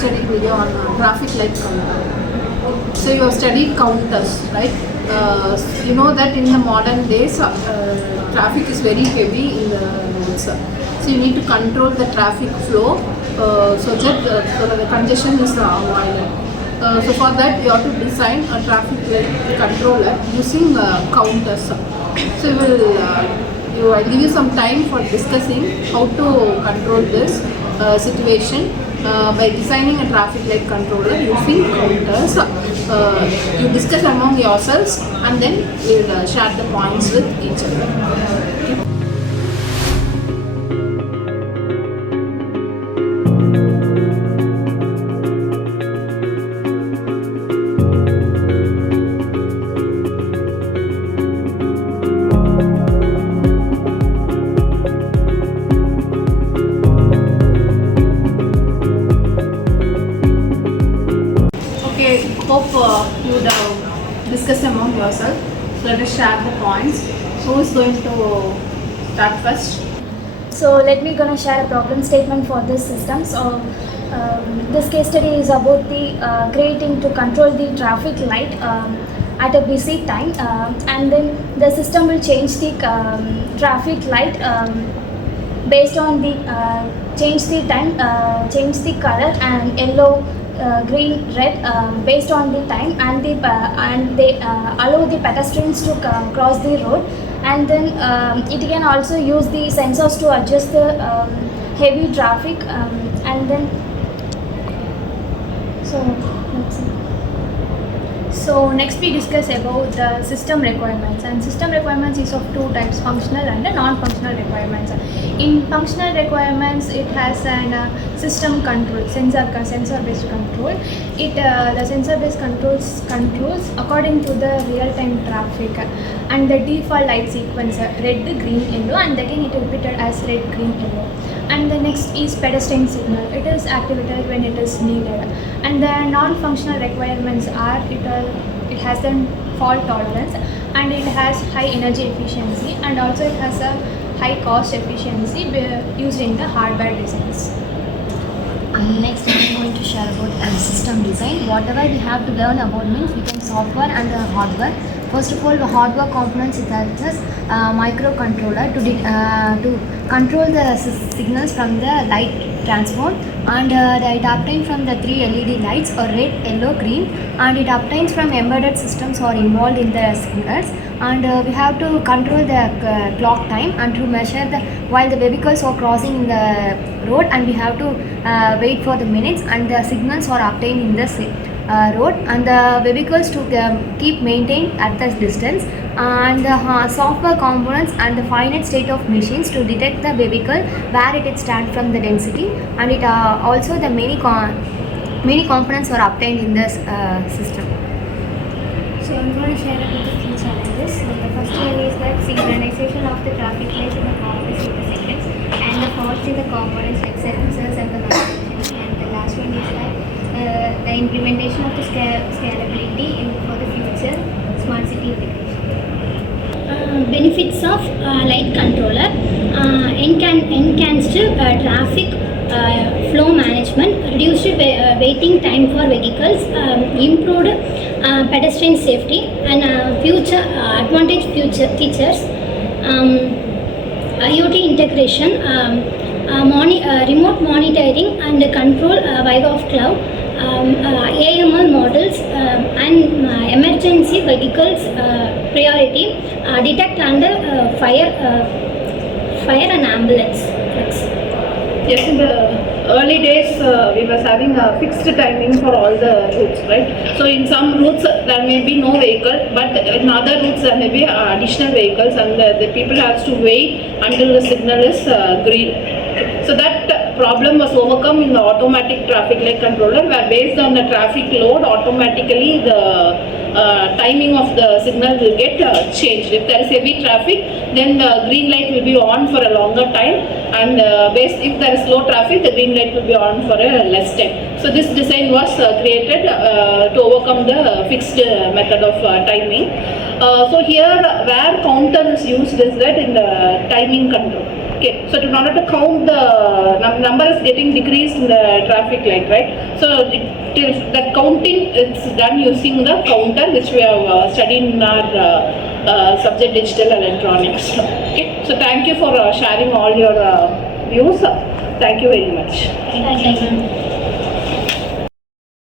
study video on traffic light counter. So you have studied counters, right? You know that in the modern days, traffic is very heavy in the roads. So you need to control the traffic flow so that the congestion is avoided. So for that you have to design a traffic light controller using counters. So I'll give you some time for discussing how to control this situation by designing a traffic light controller using counters. You discuss among yourselves and then we'll share the points with each other. Hope you would have discussed among yourself. So let us share the points. Who is going to start first? So let me gonna share a problem statement for this system. So this case study is about the creating to control the traffic light at a busy time, and then the system will change the traffic light based on the change the time, change the color and yellow, green, red based on the time, and they allow the pedestrians to cross the road, and then it can also use the sensors to adjust the heavy traffic, and then So next we discuss about the system requirements, and system requirements is of two types, functional and non-functional requirements. In functional requirements, it has an system control, sensor based control. The sensor based controls according to the real-time traffic and the default light sequence, red, green, yellow, and again it will be repeated as red, green, yellow. And the next is pedestrian signal. It is activated when it is needed. And the non-functional requirements are it has a fault tolerance, and it has high energy efficiency, and also it has a high cost efficiency used in the hardware designs. Next I'm going to share about system design. Whatever we have to learn about means we can software and hardware. First of all, the hardware components it has microcontroller to control the signals from the light transform, and it obtains from the 3 LED lights or red, yellow, green, and it obtains from embedded systems or involved in the signals, and we have to control the clock time and to measure while the vehicles are crossing in the road, and we have to wait for the minutes, and the signals are obtained in the road, and the vehicles to keep maintained at this distance, and the software components and the finite state of machines to detect the vehicle where it stands from the density, and it also the many components are obtained in this system. So I'm going to share about the key challenges. So the first one is that synchronization of the traffic lights in the components in the seconds, and the faults in the components like sensors and the malfunctioning. And the last one is that the implementation of the scalability for the future smart city integration. Benefits of light controller: enhanced traffic flow management, reduced waiting time for vehicles, improved pedestrian safety, and future features: IoT integration, remote monitoring and control via of cloud, AML models, and emergency vehicles priority, detect under fire and ambulance. Yes, in the early days we was having a fixed timing for all the routes, right? So in some routes there may be no vehicle, but in other routes there may be additional vehicles, and the people have to wait until the signal is green. So that problem was overcome in the automatic traffic light controller, where based on the traffic load automatically the timing of the signal will get changed. If there is heavy traffic, then the green light will be on for a longer time, and if there is low traffic, the green light will be on for a less time. So this design was created to overcome the fixed method of timing. So here where counter is used is that in the timing control. Okay, so in order to count the number is getting decreased in the traffic light, right? So that counting is done using the counter which we have studied in our subject digital electronics. Okay, so thank you for sharing all your views. Thank you very much. Thank you.